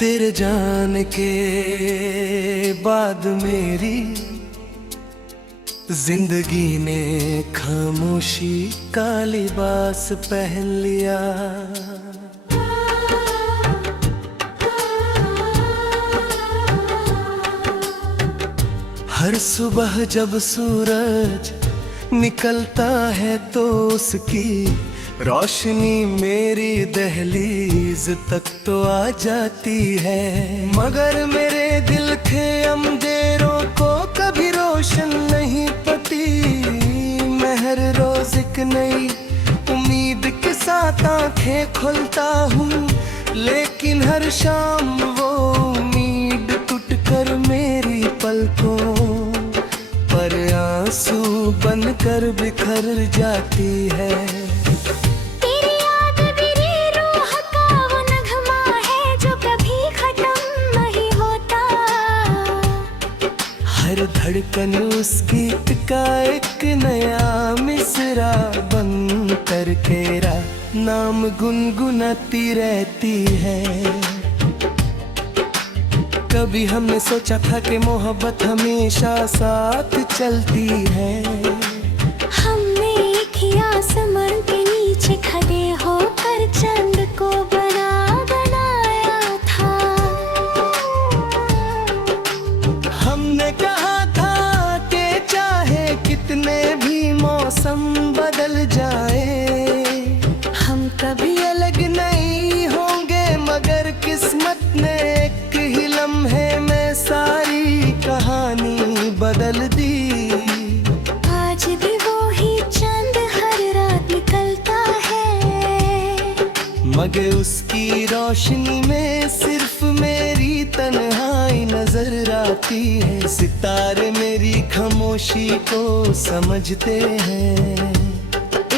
तेरे जाने के बाद मेरी जिंदगी ने खामोशी का लिबास पहन लिया। हर सुबह जब सूरज निकलता है तो उसकी रोशनी मेरी दहलीज तक तो आ जाती है, मगर मेरे दिल के अंधेरों को कभी रोशन नहीं पती। मैं हर रोज एक नई उम्मीद के साथ आंखें खोलता हूँ, लेकिन हर शाम वो उम्मीद टूट कर मेरी पलकों पर आंसू बनकर बिखर जाती है। हर धड़कन उस गीत का एक नया मिसरा बन कर तेरा नाम गुनगुनाती रहती है। कभी हमने सोचा था कि मोहब्बत हमेशा साथ चलती है। हमने एक ही आसमान के नीचे खड़े होकर चंद को बनाया था। हमने कहा था कि चाहे कितने भी मौसम बदल जाए, हम कभी अलग नहीं होंगे, मगर किस्मत ने एक ही लम्हे में सारी कहानी बदल दी। आज भी वो ही चंद हर रात निकलता है, मगर उसकी रोशनी में सिर्फ मेरी तन्हाई नजर आती है। सितारे मेरी खामोशी को समझते हैं,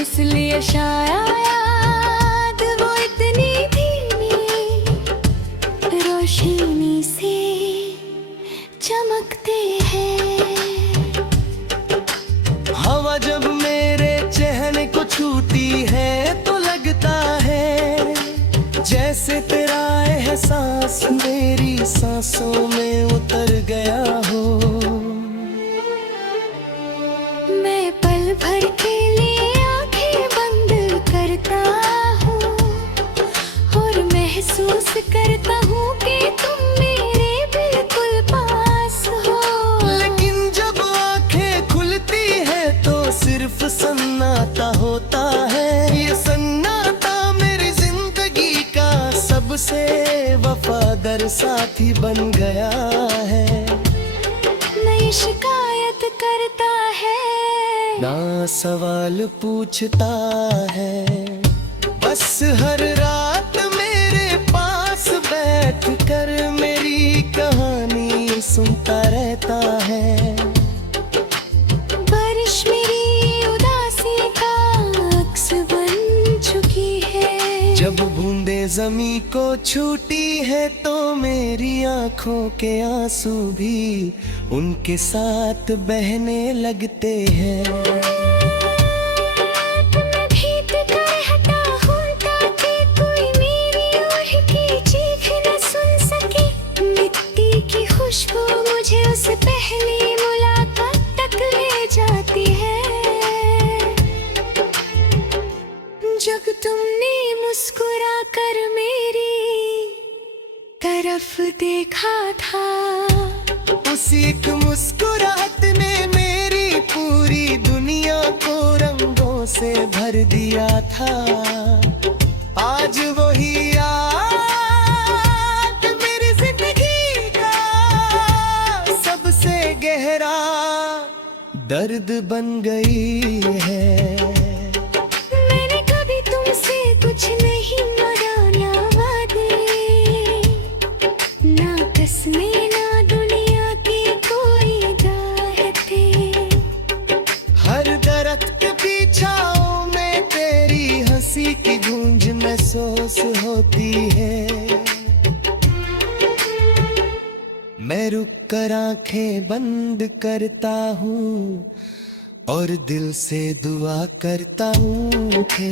इसलिए शायद वो इतनी धीमी रोशनी से चमकते हैं। हवा जब मेरे चेहरे को छूती है तो लगता है जैसे तेरा एहसास मेरी सांसों में उतर गया हो। मैं पल भर के लिए आंखें बंद करता हूँ और महसूस करता हूँ कि तुम मेरे बिल्कुल पास हो। लेकिन जब आंखें खुलती है तो सिर्फ सन्नाटा होता है। ये सन्नाटा मेरी जिंदगी का सबसे वफादार साथी बन गया है। नहीं शिकायत करता है, ना सवाल पूछता है, बस हर रात मेरे पास बैठ कर मेरी कहानी सुनता रहता है। बारिश मेरी उदासी का अक्स बन चुकी है। जब बूंदे जमी को छूटी है तो मेरी आंखों के आंसू भी उनके साथ बहने लगते हैं। मैं भीत कर हटा हूँ ताकि कोई मेरी ओर की चीख न सुन सके। मिट्टी की खुशबू मुझे उस पहली मुलाकात तक ले जाती है, जब तुमने मुस्कुरा कर मेरी तरफ देखा था। उसी एक मुस्कुराहट ने मेरी पूरी दुनिया को रंगों से भर दिया था। आज वही याद मेरी जिंदगी का सबसे गहरा दर्द बन गई है। मैंने कभी तुमसे कुछ नहीं मांगा, ना वादे ना कसमें ना दुनिया की कोई दाहते। हर दरख्त के पीछाओं में तेरी हंसी की गूंज महसूस होती है। मैं रुक कर आंखें बंद करता हूँ और दिल से दुआ करता हूँ कि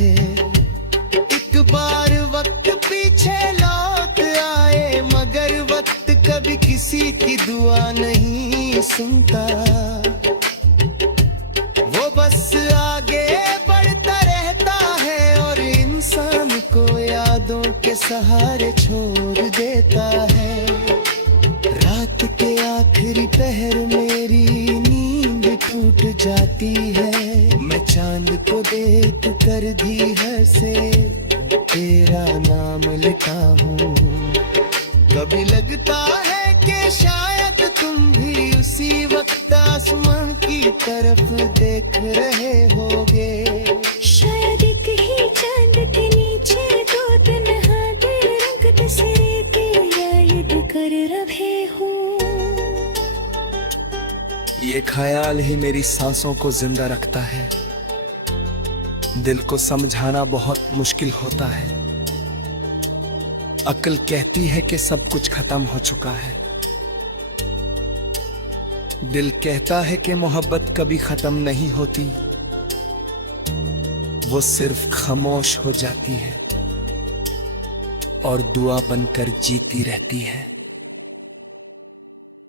एक बार वक्त पीछे लौट आए, मगर किसी की दुआ नहीं सुनता, वो बस आगे बढ़ता रहता है और इंसान को यादों के सहारे छोड़ देता है। रात के आखिरी पहर मेरी नींद टूट जाती है, मैं चांद को देख कर भी हंसे तेरा नाम लिखा हूँ। कभी लगता है कि शायद तुम भी उसी वक्त आसमान की तरफ देख रहे होगे। शायद एक ही चांद के नीचे दो दिन हाथे रंग तस्वीर के याद कर रहे हो। ये ख्याल ही मेरी सांसों को जिंदा रखता है। दिल को समझाना बहुत मुश्किल होता है। अक्ल कहती है कि सब कुछ खत्म हो चुका है, दिल कहता है कि मोहब्बत कभी खत्म नहीं होती, वो सिर्फ खामोश हो जाती है और दुआ बनकर जीती रहती है।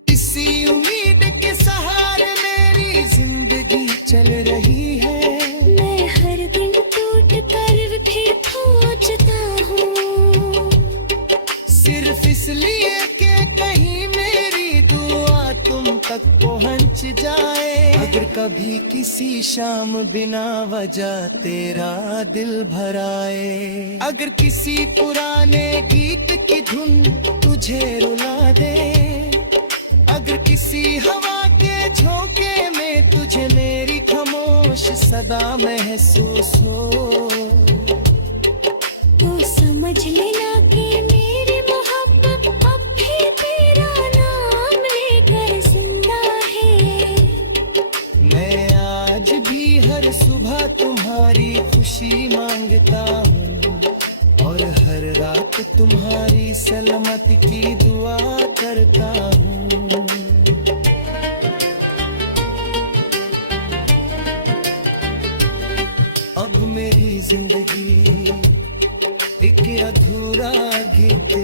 इसी उम्मीद के सहारे मेरी जिंदगी चल रही है। मैं हर दिन टूट कर फिर पहुंचता हूँ, सिर्फ इसलिए कि कहीं मेरी दुआ तुम तक पहुंच जाए। अगर कभी किसी शाम बिना वजह तेरा दिल भराए, अगर किसी पुराने गीत की धुन तुझे रुला दे, अगर किसी हवा के झोंके में तुझे मेरी खामोश सदा महसूस हो, तो समझ लेना कि मेरी मोहब्बत अब भी तेरा नाम लेकर जिंदा है। मैं आज भी हर सुबह तुम्हारी खुशी मांगता हूँ और हर रात तुम्हारी सलामती की दुआ करता हूँ। अब मेरी जिंदगी एक अधूरा गीत